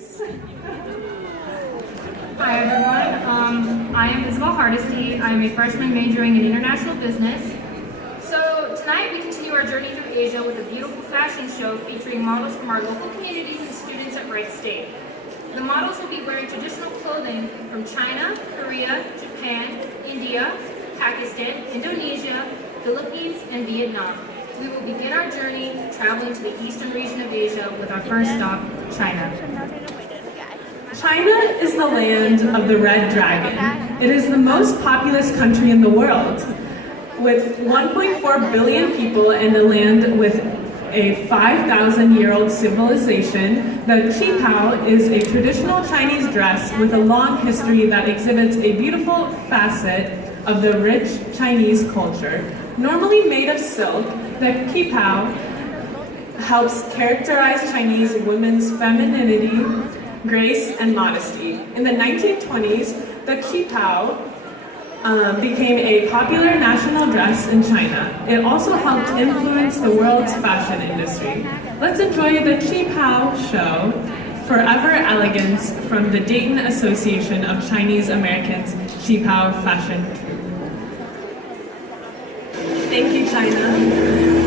thanks. Hi everyone, I am Isabel Hardesty. I am a freshman majoring in international business. So tonight we continue our journey through Asia with a beautiful fashion show featuring models from our local communities and students at Wright State. The models will be wearing traditional clothing from China, Korea, Japan, India, Pakistan, Indonesia, Philippines, and Vietnam. We will begin our journey traveling to the eastern region of Asia with our first stop, China. China is the land of the Red Dragon. It is the most populous country in the world. With 1.4 billion people and a land with a 5,000-year-old civilization, the qipao is a traditional Chinese dress with a long history that exhibits a beautiful facet of the rich Chinese culture. Normally made of silk, the qipao helps characterize Chinese women's femininity, grace, and modesty. In the 1920s, the qipao became a popular national dress in China. It also helped influence the world's fashion industry. Let's enjoy the qipao show, Forever Elegance, from the Dayton Association of Chinese Americans qipao Fashion. Thank you, China.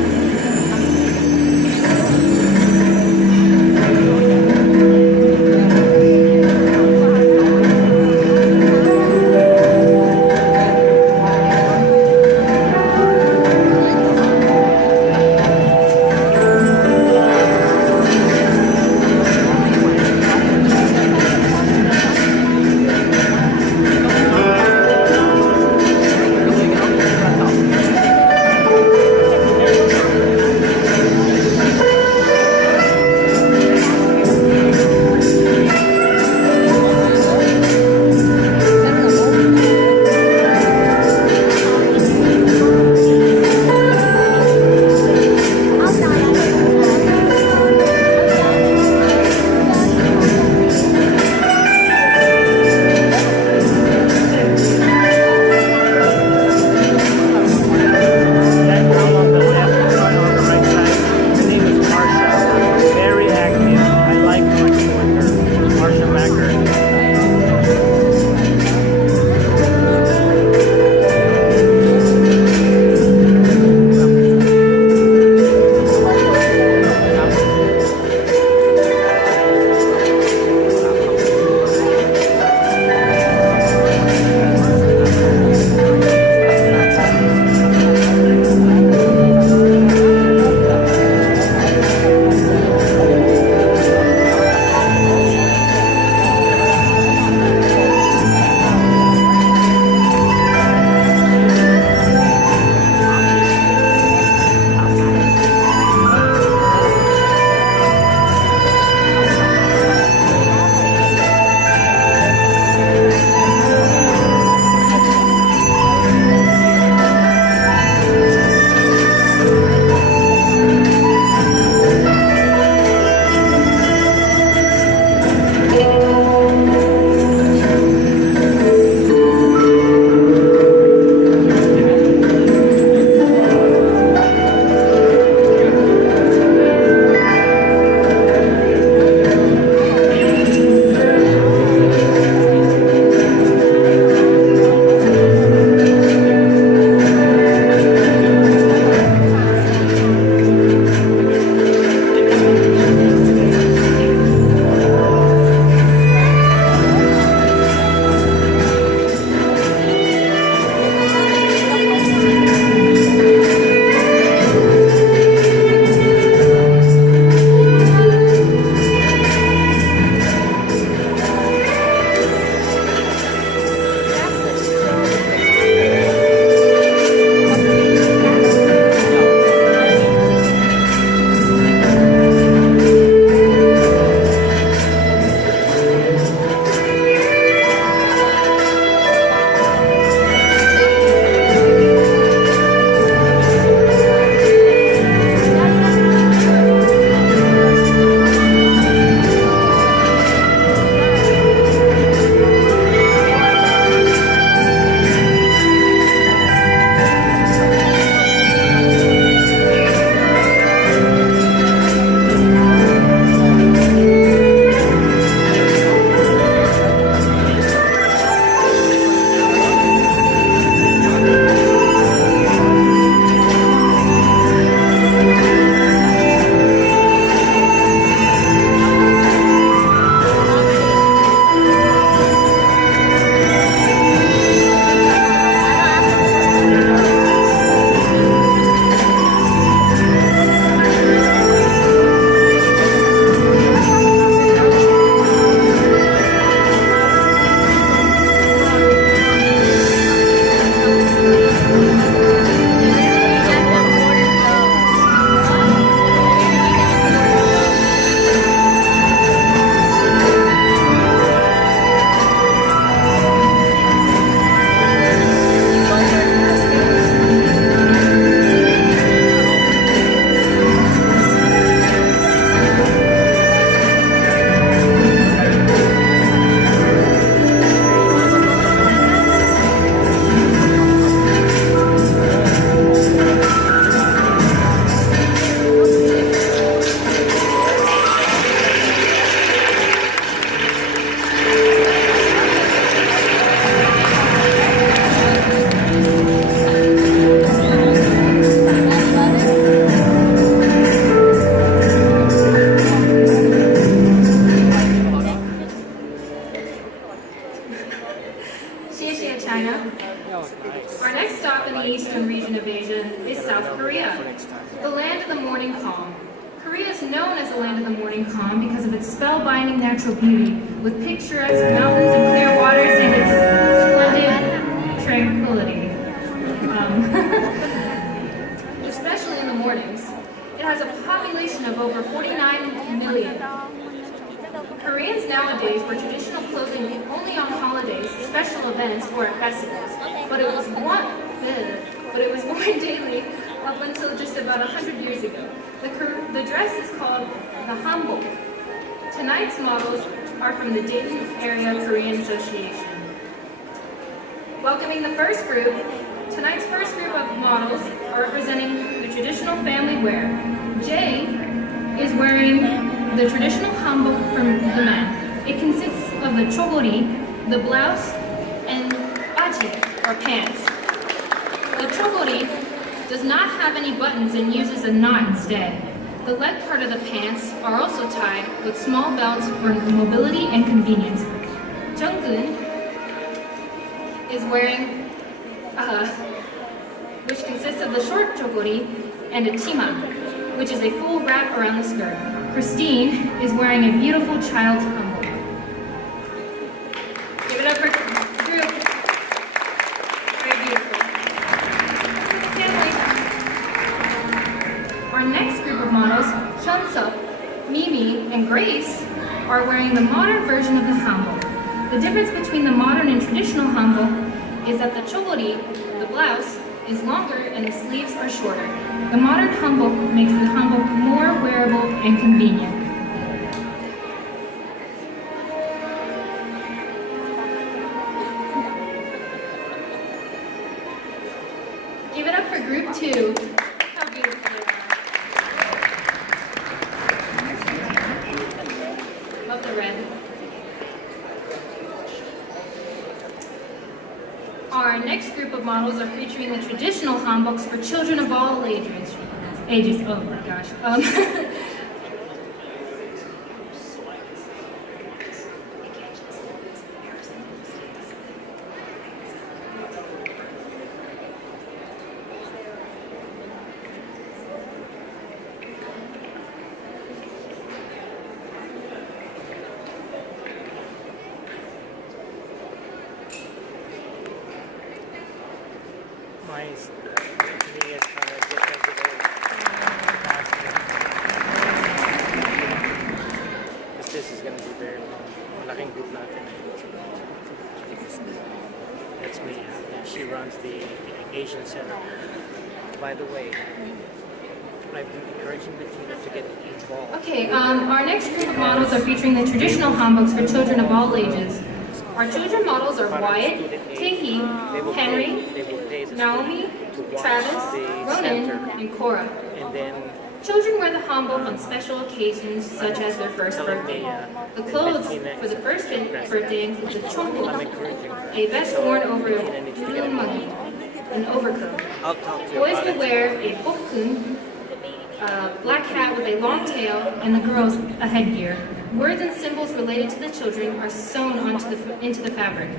spellbinding natural beauty, with picturesque mountains and clear waters and its splendid tranquility. Especially in the mornings. It has a population of over 49 million. Koreans nowadays wear traditional clothing only on holidays, special events, or at festivals. But it was worn daily up until just about 100 years ago. The dress is called the hanbok. Tonight's models are from the Dayton Area Korean Association. Welcoming the first group, tonight's first group of models are representing the traditional family wear. Jay is wearing the traditional hanbok from the men. It consists of the chogori, the blouse, and baji, or pants. The chogori does not have any buttons and uses a knot instead. The leg part of the pants are also tied with small belts for mobility and convenience. Jungkook is wearing which consists of the short chogori and a chima, which is a full wrap around the skirt. Christine is wearing a beautiful child's hanbok. Give it up for group. Very beautiful. Family. Our next group of models, Hyunsuk, Mimi, and Grace, are wearing the modern version of the hanbok. The difference between the modern and traditional hanbok is that the chogori, the blouse, is longer and the sleeves are shorter. The modern hanbok makes the hanbok more wearable and convenient. Give it up for group 2. How beautiful they are. Love the red. Our next group of models are featuring the traditional hanboks for children of all ages. Oh my gosh. This is going to be very malaking group natin. That's me. She runs the Asian Center. By the way, I've been encouraging Betina to get involved. Okay, our next group of models are featuring the traditional hanboks for children of all ages. Our children models are Wyatt, Taehi, Henry, Naomi, Travis, Ronan, and Cora. And then children wear the hanbok on special occasions such as their first birthday. The clothes for the first birthday include the chongbok, a vest worn over a blue muggy, an overcoat. Boys will wear a bokkun, a black hat with a long tail, and the girls a headgear. Words and symbols related to the children are sewn into the fabric.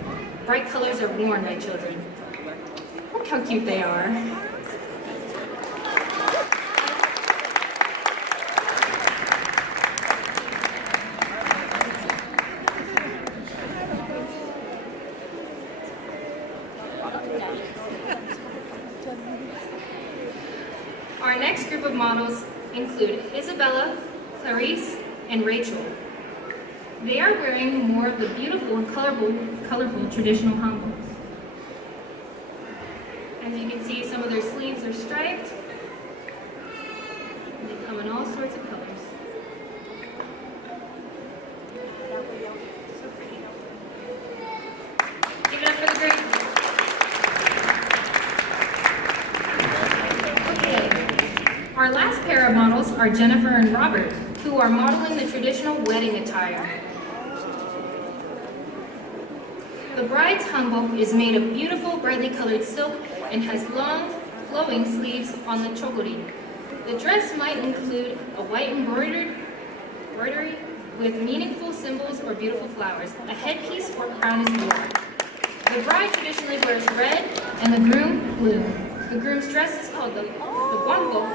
Bright colors are worn by children. Look how cute they are. Our next group of models include Isabella, Clarice, and Rachel. They are wearing more of the beautiful and colorful traditional hanboks. As you can see, some of their sleeves are striped. And they come in all sorts of colors. So pretty. Give it up for the group. Our last pair of models are Jennifer and Robert, who are modeling the traditional wedding attire. The bride's hanbok is made of beautiful, brightly colored silk and has long, flowing sleeves on the chogori. The dress might include a white embroidery with meaningful symbols or beautiful flowers. A headpiece or crown is worn. The bride traditionally wears red and the groom blue. The groom's dress is called the wonbok.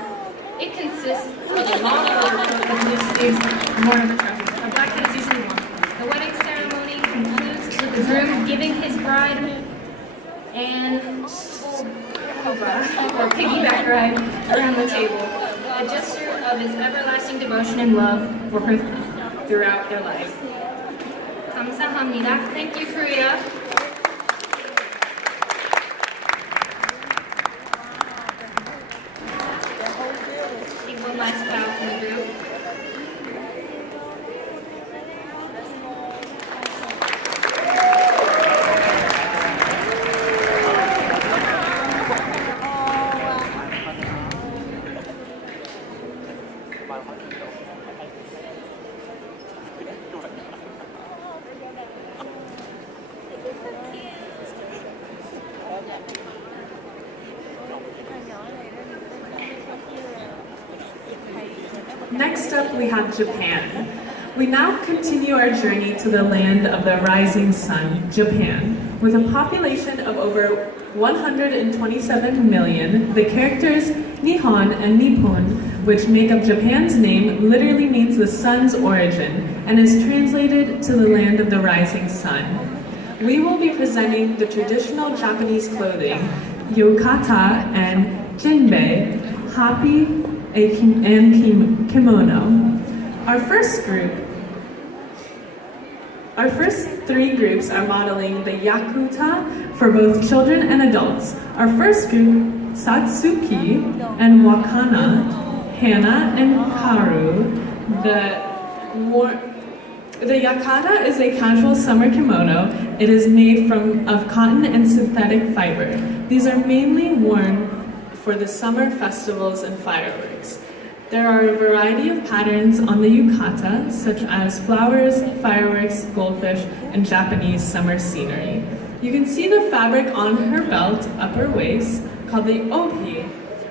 It consists of a long overcoat with loose sleeves and worn over trousers. A black hat is usually groom giving his bride and or piggyback ride around the table, a gesture of his everlasting devotion and love for her throughout their life. 감사합니다. Thank you, Korea. Take one last bow from the group. Next up, we have Japan. We now continue our journey to the land of the rising sun, Japan. With a population of over 127 million, the characters Nihon and Nippon, which make up Japan's name, literally means the sun's origin and is translated to the land of the rising sun. We will be presenting the traditional Japanese clothing, yukata and jinbei, hapi, and kimono. Our first three groups are modeling the yakuta for both children and adults. Our first group, Satsuki and Wakana, Hana and Karu. The yakata is a casual summer kimono. It is made of cotton and synthetic fiber. These are mainly worn for the summer festivals and fireworks. There are a variety of patterns on the yukata, such as flowers, fireworks, goldfish, and Japanese summer scenery. You can see the fabric on her belt, upper waist, called the obi,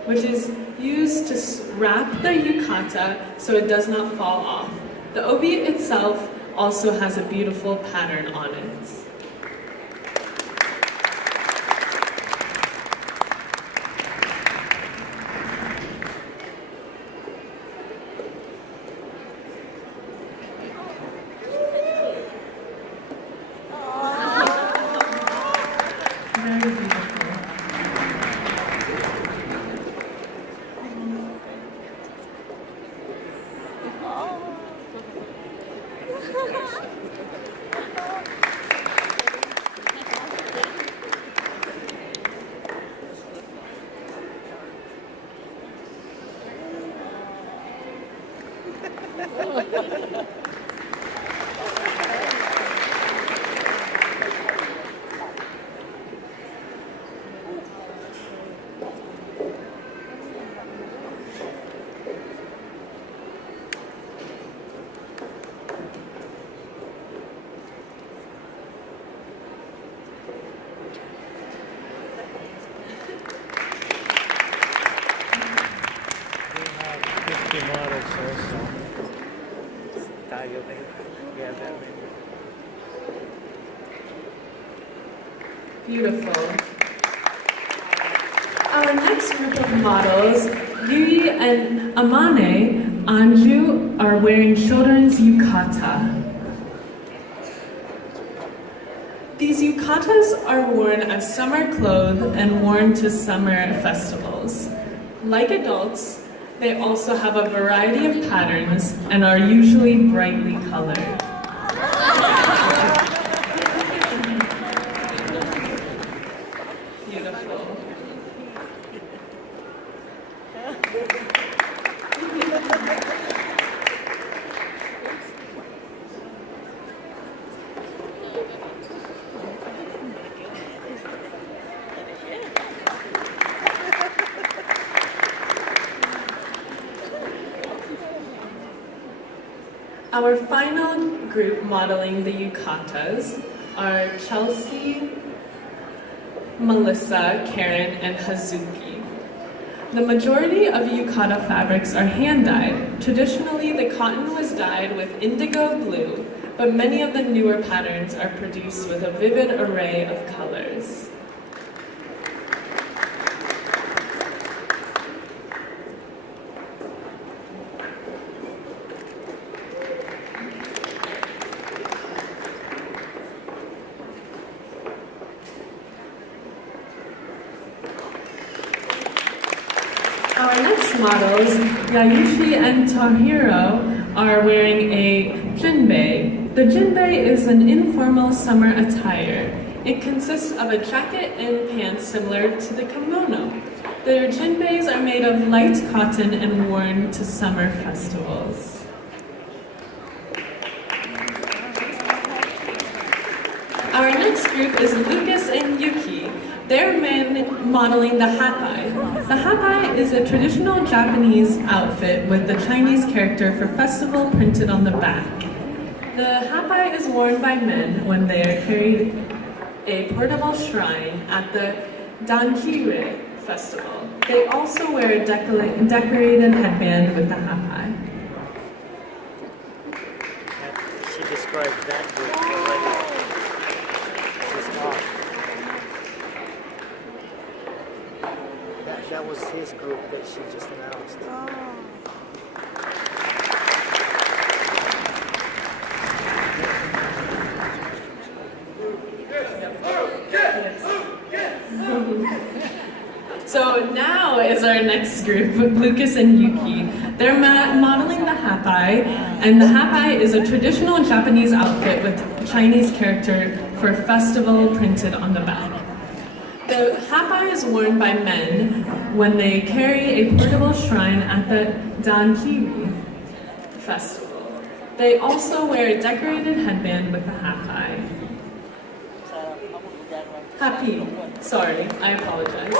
which is used to wrap the yukata so it does not fall off. The obi itself also has a beautiful pattern on it. Beautiful. Our next group of models, Yuki and Amane Anju, are wearing children's yukata. These yukatas are worn as summer clothes and worn to summer festivals. Like adults, they also have a variety of patterns and are usually brightly colored. Our final group modeling the yukatas are Chelsea, Melissa, Karen, and Hazuki. The majority of yukata fabrics are hand-dyed. Traditionally, the cotton was dyed with indigo blue, but many of the newer patterns are produced with a vivid array of colors. models, Yayushi and Tohiro, are wearing a jinbei. The jinbei is an informal summer attire. It consists of a jacket and pants similar to the kimono. Their jinbeis are made of light cotton and worn to summer festivals. Our next group is Lucas and Yuki. They're men modeling the hapai. The hapai is a traditional Japanese outfit with the Chinese character for festival printed on the back. The hapai is worn by men when they are carried a portable shrine at the Danjire festival. They also wear a decorated headband with the hapai. She described that group already. She's off. That was his group that she just announced. So now is our next group, Lucas and Yuki. They're modeling the hapai, and the hapai is a traditional Japanese outfit with Chinese character for festival printed on the back. The hapai is worn by men when they carry a portable shrine at the Danjiri festival. They also wear a decorated headband with the hapai. Happy. Sorry, I apologize.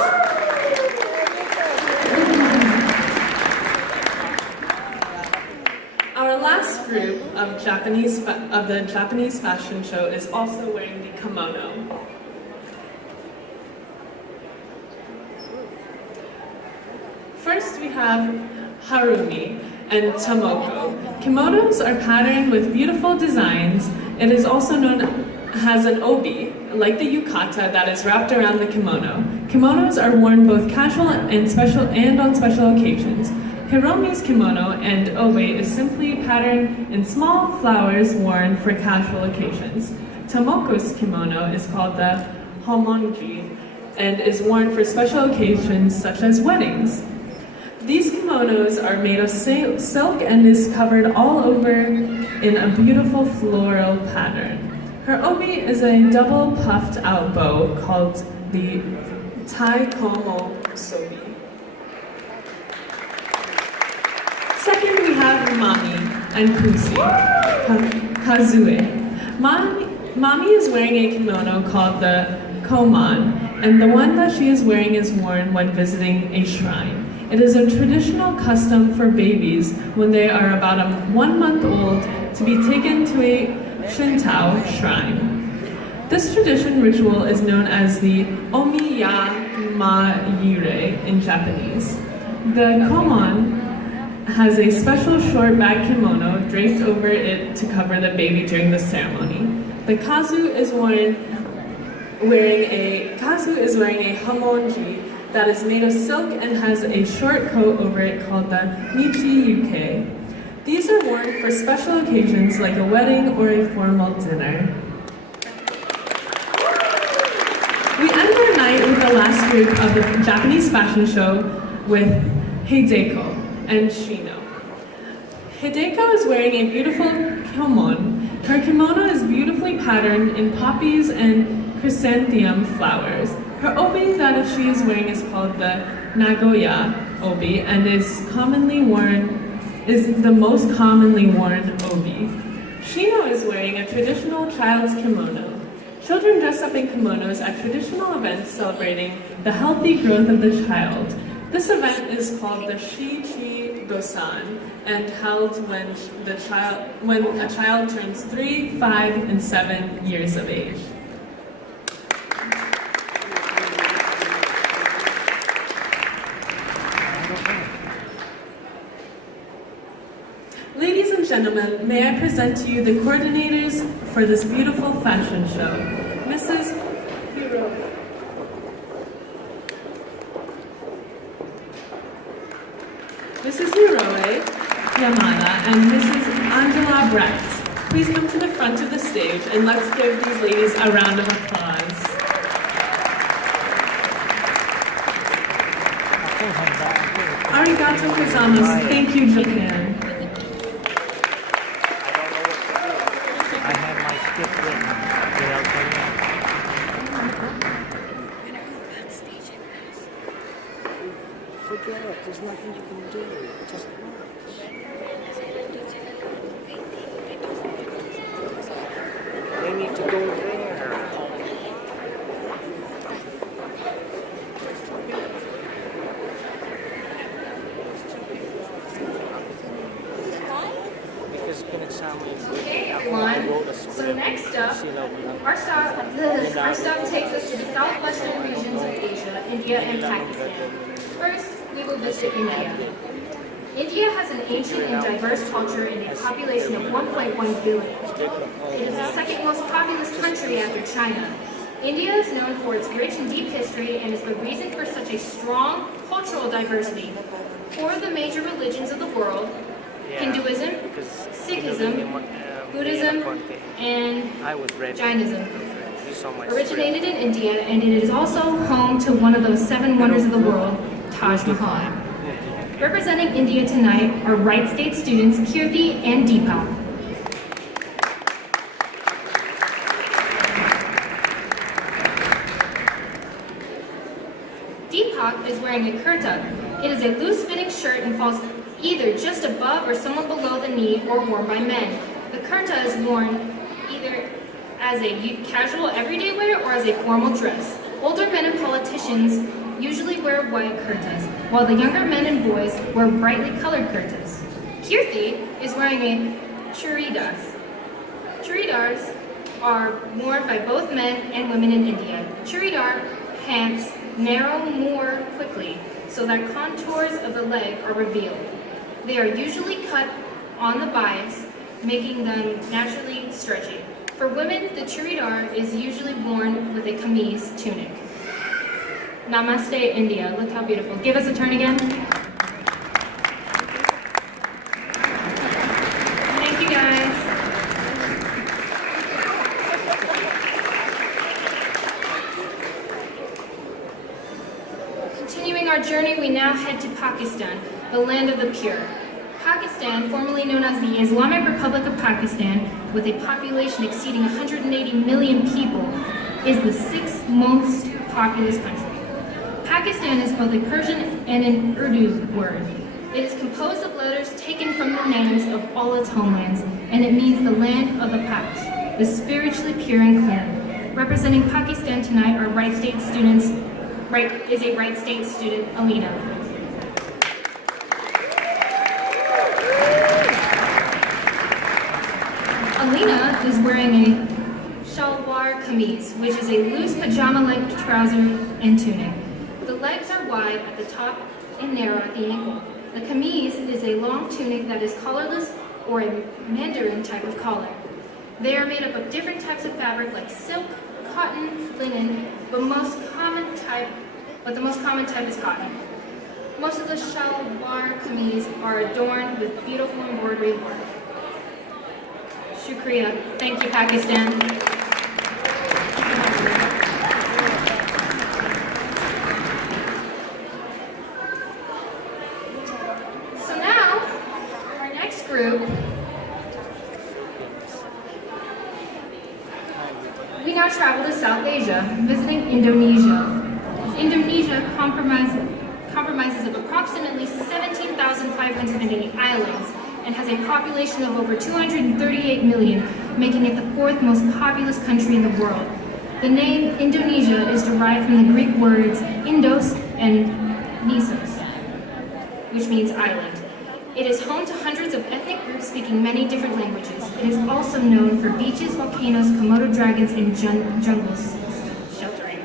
Our last group of the Japanese fashion show is also wearing the kimono. First, we have Harumi and Tomoko. Kimonos are patterned with beautiful designs. It is also known as an obi, like the yukata that is wrapped around the kimono. Kimonos are worn both casual and on special occasions. Hiromi's kimono and obi is simply patterned in small flowers worn for casual occasions. Tomoko's kimono is called the homonji and is worn for special occasions such as weddings. These kimonos are made of silk and is covered all over in a beautiful floral pattern. Her obi is a double puffed out bow called the taikomo sobi. Second, we have Mami and Kusi, Kazue. Mami is wearing a kimono called the koman, and the one that she is wearing is worn when visiting a shrine. It is a traditional custom for babies when they are about 1 month old to be taken to a Shintao shrine. This tradition ritual is known as the Omiyamayire in Japanese. The koman has a special short back kimono draped over it to cover the baby during the ceremony. The kazu is wearing a hamonji that is made of silk and has a short coat over it called the michi-yuke. These are worn for special occasions like a wedding or a formal dinner. We end our night with the last group of the Japanese fashion show with Hideko and Shino. Hideko is wearing a beautiful kimono. Her kimono is beautifully patterned in poppies and chrysanthemum flowers. Her obi that she is wearing is called the Nagoya obi and is the most commonly worn obi. Shino is wearing a traditional child's kimono. Children dress up in kimonos at traditional events celebrating the healthy growth of the child. This event is called the Shichi Dosan and held when a child turns 3, 5, and 7 years of age. Ladies and gentlemen, may I present to you the coordinators for this beautiful fashion show. Mrs. Hiro. Mrs. Hiroe Yamada and Mrs. Angela Brett. Please come to the front of the stage and let's give these ladies a round of applause. Arigato gozaimasu. Thank you, Japan. I don't know what to do. I have my script written. Okay, I'll tell you. Forget it. There's nothing you can do. Just watch. They need to go there. Because Okay, everyone. So next up, our stop takes us to the southwestern regions of Asia, India and Pakistan. First, we will visit India. India has an ancient and diverse culture and a population of 1.1 billion. It is the second most populous country after China. India is known for its rich and deep history and is the reason for such a strong cultural diversity. Four of the major religions of the world, Hinduism, Sikhism, Buddhism, and Jainism, originated in India, and it is also home to one of those seven wonders of the world, Taj Mahal. Representing India tonight are Wright State students Kirti and Deepak. Deepak is wearing a kurta. It is a loose-fitting shirt and falls either just above or somewhat below the knee or worn by men. The kurta is worn either as a casual everyday wear or as a formal dress. Older men and politicians usually wear white kurtas, while the younger men and boys wear brightly colored kurtas. Kirti is wearing a churidars. Churidars are worn by both men and women in India. Churidar pants narrow more quickly so that contours of the leg are revealed. They are usually cut on the bias, making them naturally stretchy. For women, the churidar is usually worn with a kameez tunic. Namaste, India. Look how beautiful. Give us a turn again. Thank you, guys. Continuing our journey, we now head to Pakistan, the land of the pure. Pakistan, formerly known as the Islamic Republic of Pakistan, with a population exceeding 180 million people, is the sixth most populous country. Pakistan is both a Persian and an Urdu word. It is composed of letters taken from the names of all its homelands, and it means the land of the Paks, the spiritually pure and clean. Representing Pakistan tonight are Wright State students. Wright State student, Alina. Alina is wearing a shalwar kameez, which is a loose pajama-like trouser and tunic. The legs are wide at the top and narrow at the ankle. The kameez is a long tunic that is collarless or a mandarin type of collar. They are made up of different types of fabric like silk, cotton, linen, but the most common type is cotton. Most of the shalwar kameez are adorned with beautiful embroidery work. Shukriya. Thank you, Pakistan. So now, our next group, we now travel to South Asia, visiting Indonesia. Indonesia comprises of approximately 17,580 islands and has a population of over 238 million, making it the fourth most populous country in the world. The name Indonesia is derived from the Greek words Indos and Nisos, which means island. It is home to hundreds of ethnic groups speaking many different languages. It is also known for beaches, volcanoes, Komodo dragons, and jungles sheltering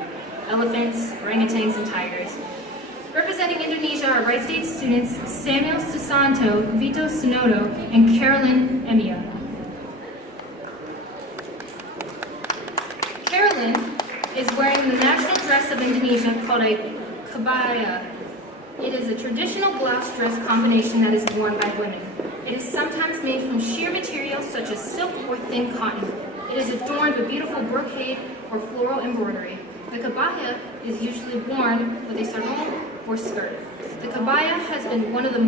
elephants, orangutans, and tigers. Representing Indonesia are Wright State students Samuel Susanto, Vito Sunodo, and Carolyn Emia. Carolyn is wearing the national dress of Indonesia called a kebaya. It is a traditional blouse dress combination that is worn by women. It is sometimes made from sheer materials such as silk or thin cotton. It is adorned with beautiful brocade or floral embroidery. The kebaya is usually worn with a sarong or skirt. The kabaya has been one of the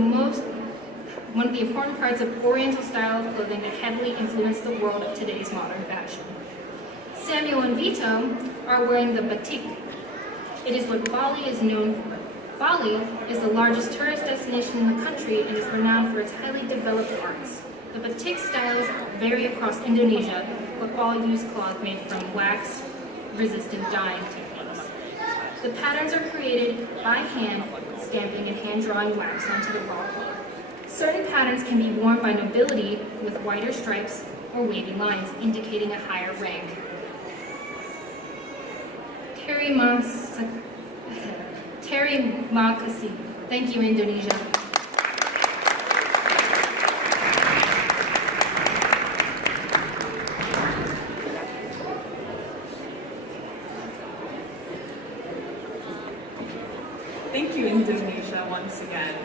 important parts of Oriental style of clothing that heavily influenced the world of today's modern fashion. Samuel and Vito are wearing the batik. It is what Bali is known for. Bali is the largest tourist destination in the country and is renowned for its highly developed arts. The batik styles vary across Indonesia, but all use cloth made from wax-resistant dyeing techniques. The patterns are created by hand, stamping and hand-drawing wax onto the raw cloth. Certain patterns can be worn by nobility with wider stripes or wavy lines, indicating a higher rank. Terima kasih. Thank you, Indonesia. Thank you, Indonesia, once again.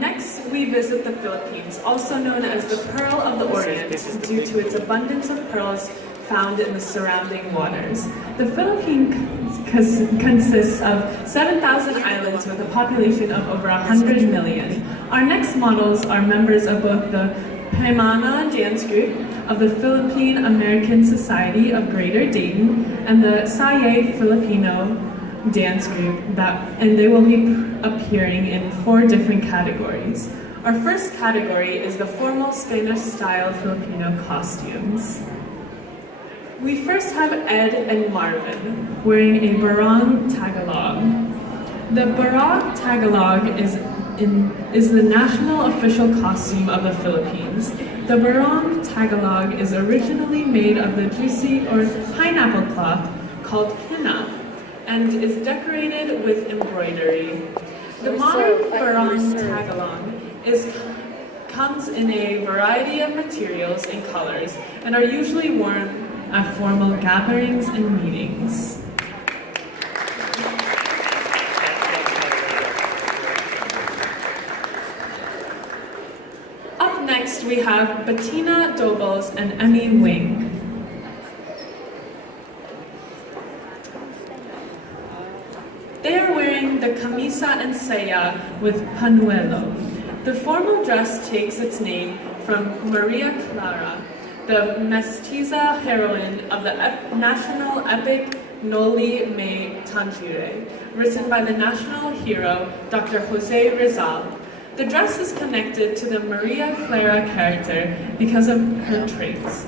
Next, we visit the Philippines, also known as the Pearl of the Orient, due to its abundance of pearls found in the surrounding waters. The Philippines consists of 7,000 islands with a population of over 100 million. Our next models are members of both the Paimana dance group of the Philippine American Society of Greater Dayton and the Sayaw Filipino dance group, and they will be appearing in 4 different categories. Our first category is the formal Spanish-style Filipino costumes. We first have Ed and Marvin wearing a Barong Tagalog. The Baro't Tagalog is the national official costume of the Philippines. The Barong Tagalog is originally made of the juicy or pineapple cloth called hina and is decorated with embroidery. The modern Barong Tagalog comes in a variety of materials and colors and are usually worn at formal gatherings and meetings. Up next, we have Betina, Dobles, and Emmy Wing. They are wearing the camisa and saya with panuelo. The formal dress takes its name from María Clara, the Mestiza heroine of the national epic Noli Me Tangere, written by the national hero Dr. Jose Rizal. The dress is connected to the María Clara character because of her traits,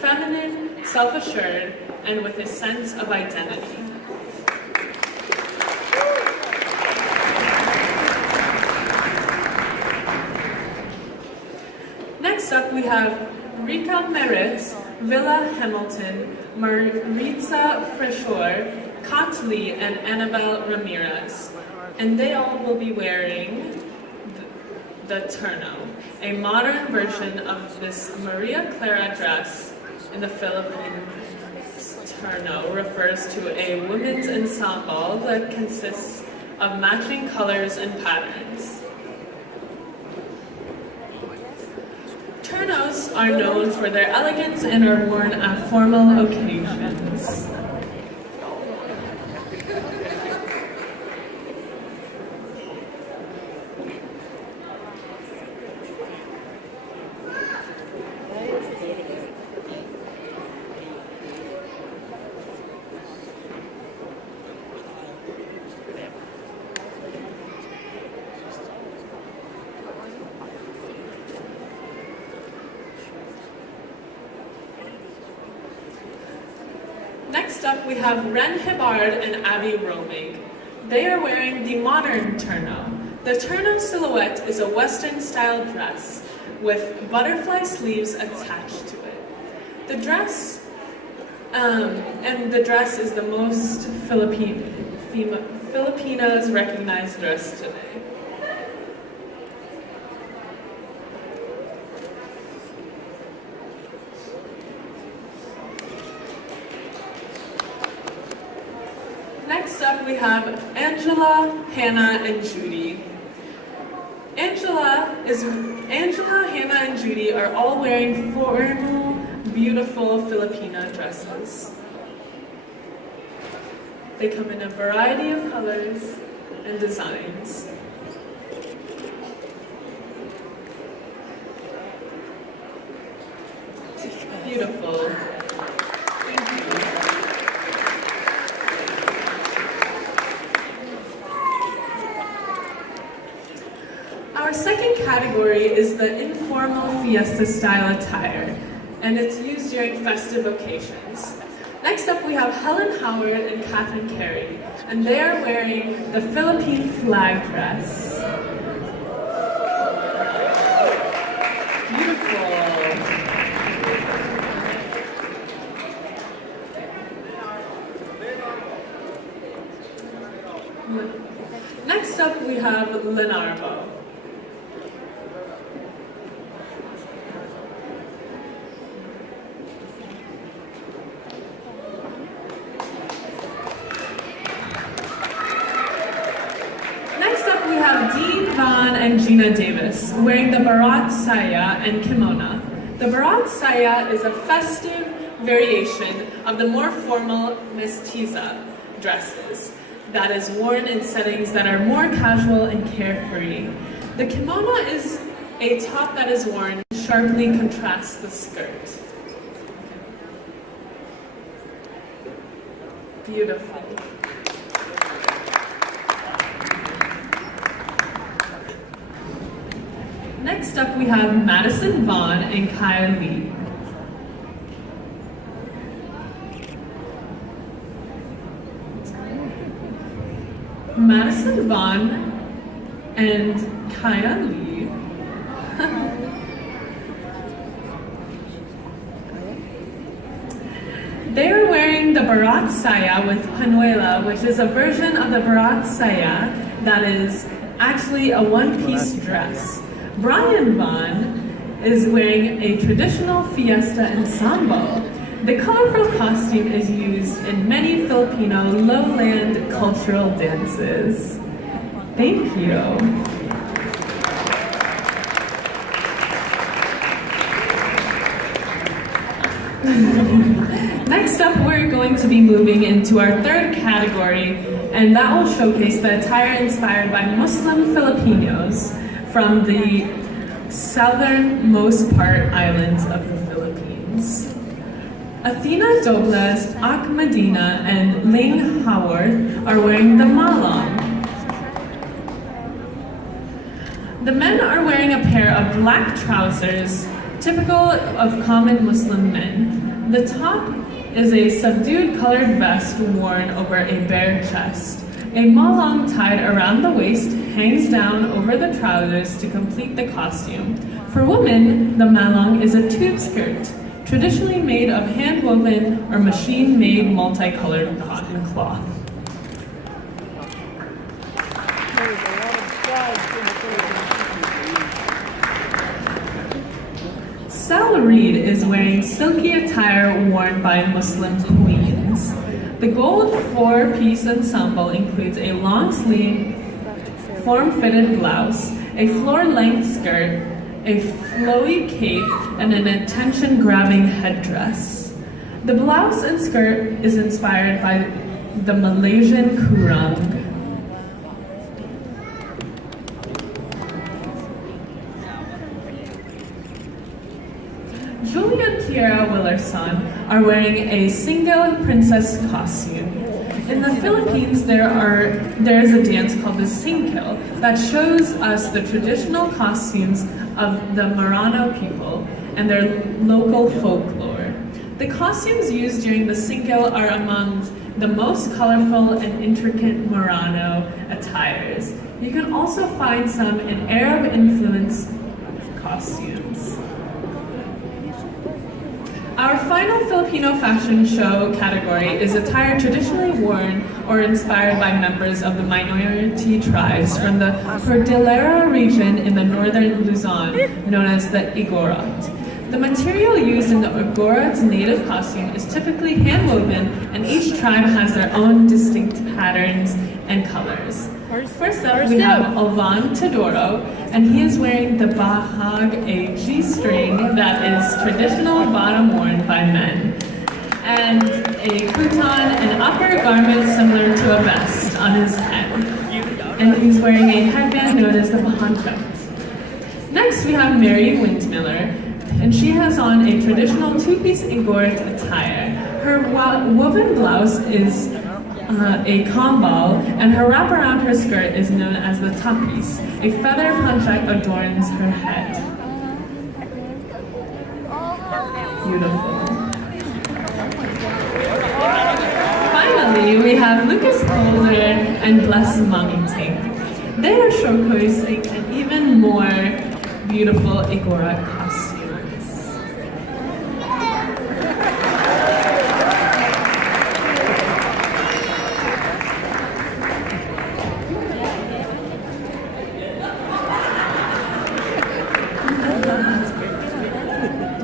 feminine, self-assured, and with a sense of identity. Next up, we have Ramirez, Villa Hamilton, Maritza Freshour, Khat and Annabelle Ramirez. And they all will be wearing the Terno, a modern version of this María Clara dress in the Philippines. Terno refers to a women's ensemble that consists of matching colors and patterns. Ternos are known for their elegance and are worn at formal occasions. Next up, we have Hibbard and Romig. They are wearing the modern Terno. The Terno silhouette is a Western-style dress with butterfly sleeves attached to it. The dress is the most Filipinos recognized dress today. Next up, we have Angela, Hannah, and Judy. Angela, Hannah, and Judy are all wearing formal, beautiful Filipino dresses. They come in a variety of colors and designs. the informal fiesta style attire, and it's used during festive occasions. Next up we have Helen Howard and Catherine Carey, and they are wearing the Philippine flag dress. Beautiful. Next up we have Lenarbo. Dee Vann and Gina Davis wearing the Baro't Saya and kimono. The Baro't Saya is a festive variation of the more formal Mestiza dresses that is worn in settings that are more casual and carefree. The kimono is a top that is worn sharply contrasts the skirt. Beautiful. Next up we have Madison Vaughn and Kyle Lee. Madison Vaughn and Kyle Lee. They are wearing the Baro't Saya with panuela, which is a version of the Baro't Saya that is actually a one-piece dress. Brian Vaughn is wearing a traditional fiesta ensemble. The colorful costume is used in many Filipino lowland cultural dances. Thank you. Next up, we're going to be moving into our third category, and that will showcase the attire inspired by Muslim Filipinos from the southernmost part islands of the Philippines. Athena Dobles, Ak Medina, and Ling Howard are wearing the malong. The men are wearing a pair of black trousers, typical of common Muslim men. The top is a subdued colored vest worn over a bare chest. A malong tied around the waist hangs down over the trousers to complete the costume. For women, the malong is a tube skirt, traditionally made of hand-woven or machine-made multicolored cotton cloth. Sal Reed is wearing silky attire worn by Muslim queens. The gold four-piece ensemble includes a long-sleeve, form-fitted blouse, a floor-length skirt, a flowy cape, and an attention-grabbing headdress. The blouse and skirt is inspired by the Malaysian kurung. Julia and Tiara Willerson are wearing a single princess costume. In the Philippines, there is a dance called the singkil that shows us the traditional costumes of the Marano people and their local folklore. The costumes used during the singkil are among the most colorful and intricate Marano attires. You can also find some in Arab-influenced costumes. Our final Filipino fashion show category is attire traditionally worn or inspired by members of the minority tribes from the Cordillera region in the northern Luzon, known as the Igorot. The material used in the Igorot's native costume is typically hand-woven, and each tribe has their own distinct patterns and colors. First up, we have Ovan Todoro, and he is wearing the bahag, a G-string that is traditional bottom worn by men, and a futon, an upper garment similar to a vest on his head. And he's wearing a headband known as the bahancho. Next, we have Mary Windmiller, and she has on a traditional two-piece Igorot attire. Her woven blouse is a kambal, and her wrap around her skirt is known as the tapis. A feather punchak adorns her head. Beautiful. Finally, we have Lucas Calder and Bless Mommy Ting. They are showcasing an even more beautiful Igora costumes.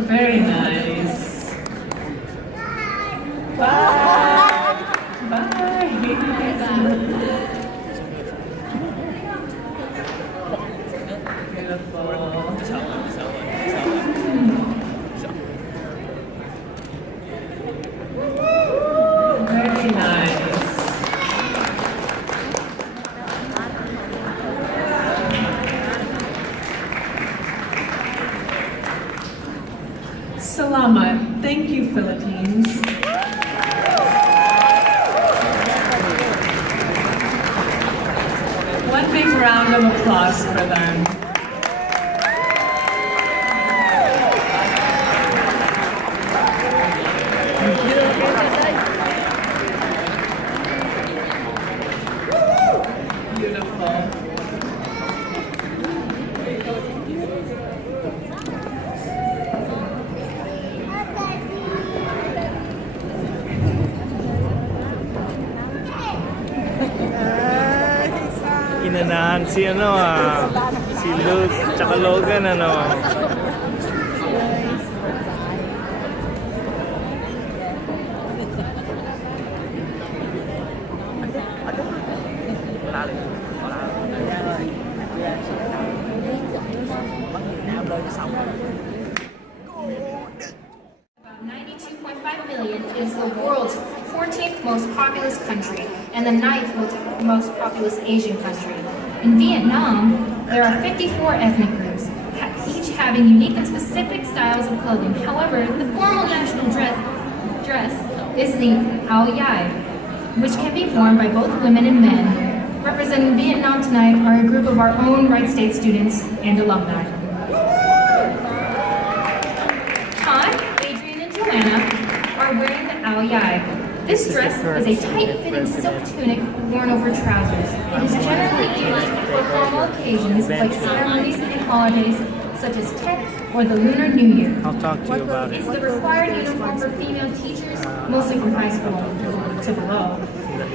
Very nice. Bye. Bye. Very nice. Salamat. Thank you, Philippines. One big round of applause for them. Beautiful. Inanahan si si Luke tsaka Logan About 92.5 million is the world's 14th most populous country and the 9th most populous Asian country. In Vietnam, there are 54 ethnic groups, each having unique and specific styles of clothing. However, the formal national dress is the Ao Dai, which can be worn by both women and men. Representing Vietnam tonight are a group of our own Wright State students and alumni. Todd, Adrian, and Joanna are wearing the Ao Dai. This dress is a tight-fitting silk tunic worn over trousers. It is generally used for formal occasions like ceremonies and holidays such as Tet or the Lunar New Year. I'll talk to you about it. It's the required uniform for female teachers, mostly from high school to below,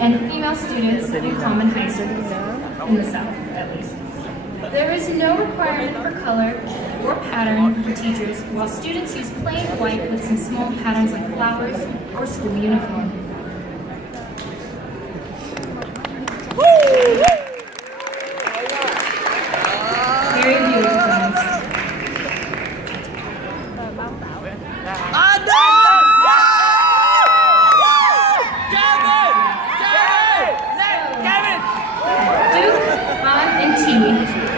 and female students in common high schools in the South, at least. There is no requirement for color or pattern for teachers, while students use plain white with some small patterns like flowers or school uniform. Very beautiful.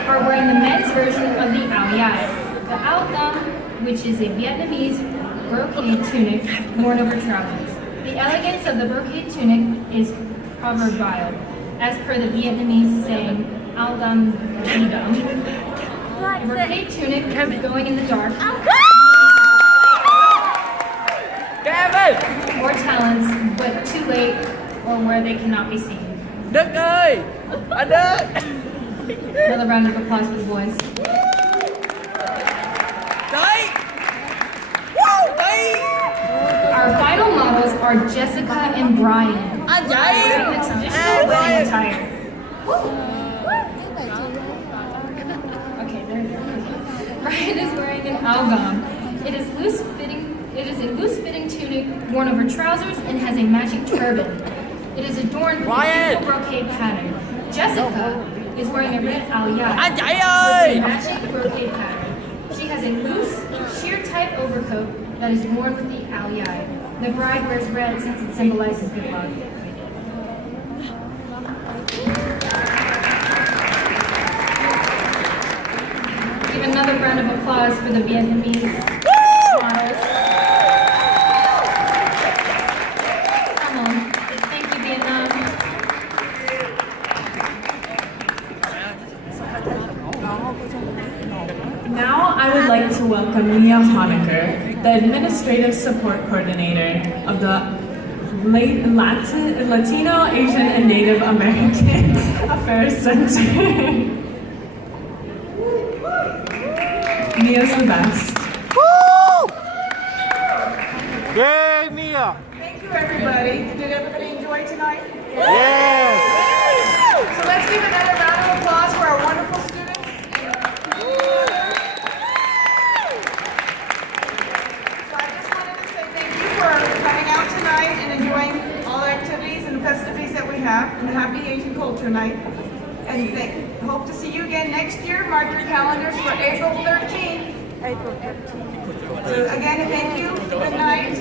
Are wearing the men's version of the Ao Dai. The Ao Dam, which is a Vietnamese brocade tunic worn over trousers. The elegance of the brocade tunic is proverbial, as per the Vietnamese saying, Ao Dam Di Dam. The brocade tunic going in the dark more talents, but too late or where they cannot be seen. Đức ơi! Anh Đức! Another round of applause for the boys. Our final models are Jessica and Brian, wearing the traditional wedding attire. Okay, there you go. Brian is wearing an algam. It is a loose-fitting tunic worn over trousers and has a matching turban. It is adorned with a beautiful brocade pattern. Jessica is wearing a red Ao Dai with a matching brocade pattern. She has a loose, sheer-type overcoat that is worn with the Ao Dai. The bride wears red since it symbolizes good luck. Give another round of applause for the Vietnamese models. Come on. Thank you, Vietnam. Now I would like to welcome Mia Honecker. the Administrative Support Coordinator of the Latino, Asian, and Native American Affairs Center. Mia's the best. Yay, Mia! Thank you, everybody. Did everybody enjoy tonight? Yes! So let's give another round of applause for our wonderful students. So I just wanted to say thank you for coming out tonight and enjoying all the activities and festivities that we have and the Happy Asian Culture Night. And hope to see you again next year. Mark your calendars for April 13th. So again, thank you. Good night.